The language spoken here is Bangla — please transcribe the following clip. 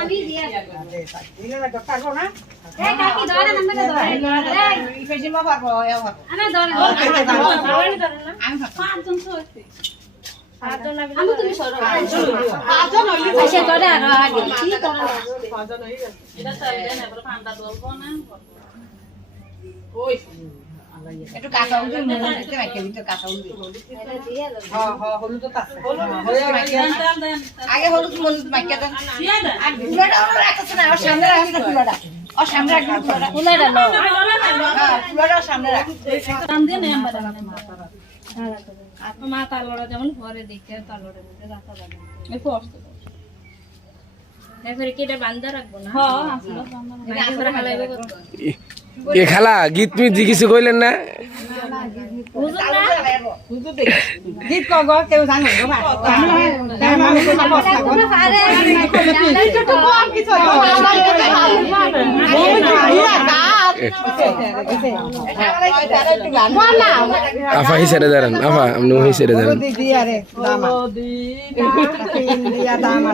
আমি দিয়া দিলে না ডক্টর গো না এ কাকি ধরে নাম্বার ধরে এই পেশেন্ট মা পারবো আরে ধরে আমি পাঁচজন সরতে আমি তুমি সরো পাঁচজন হইলি আচ্ছা ধরে আর আগে কি করে পাঁচজন হই গেছে এটা চলবে না এবার ঠান্ডা বলবো না ওই একটু কাঁচা উল দিতে রাখে ভিতর কাঁচা উল দিতে এটা দিয়ে দাও হ্যাঁ হলুদ তো আছে হলুদ মাইকা আগে হলুদ মলুদ মাইকা দেন আর ফুলাটা ওরা রাখছে না ওর সামনে রাখি না ফুলাটা ওর সামনে রাখি ফুলাটা ফুলাটা লো হ্যাঁ ফুলাটা সামনে রাখি কাম দিয়ে নেম বাড়া আপনি মা তালড়া যেমন ঘরে দেখে তালড়ের মধ্যে রাখা যাবে এই কষ্ট এবারে কি এটা বান্ধা রাখবো না হ্যাঁ আসলে বান্ধা এবারে হালাইবে কত এ খালা গীত মিত কিছু কইলেন না বুঝুন না গীত কগ কেউ জানে গো ভাই মানুষ তো বসা গো আরে একটু কম কিছু আফা হিসেবে দাঁড়ান আফা আপনি হিসেবে দাঁড়ান দিয়া রে দামা দিয়া দামা